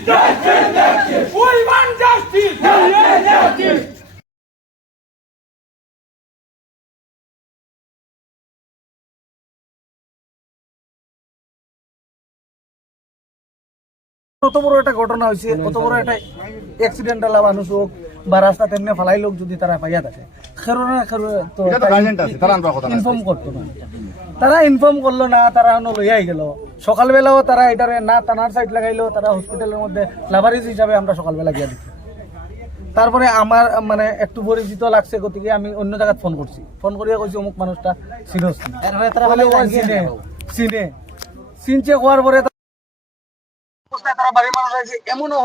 We want justice. কত বড় একটা ঘটনা হয়েছে, কত বড় একটা অ্যাক্সিডেন্টাল মানুষ হোক বা রাস্তা তেমনি ফালাই লোক যদি তারা পাইয়া থাকে ইনফর্ম করতো না, তারা ইনফর্ম করলো না, তারা লইয়াই গেল। সকালবেলাও তারা এটারে না টানার সাইড লাগাইলো, তারা হসপিটালের মধ্যে লাভারিজ হিসাবে আমরা সকালবেলা গিয়া দিচ্ছি। তারপরে আমার মানে একটু পরিচিত লাগছে, গতিকে আমি অন্য জায়গায় ফোন করছি, ফোন করিয়া কইছি অমুক মানুষটা সিরিয়াস চিনছে, হওয়ার পরে তারা বাড়ির মানুষ আছে এমনও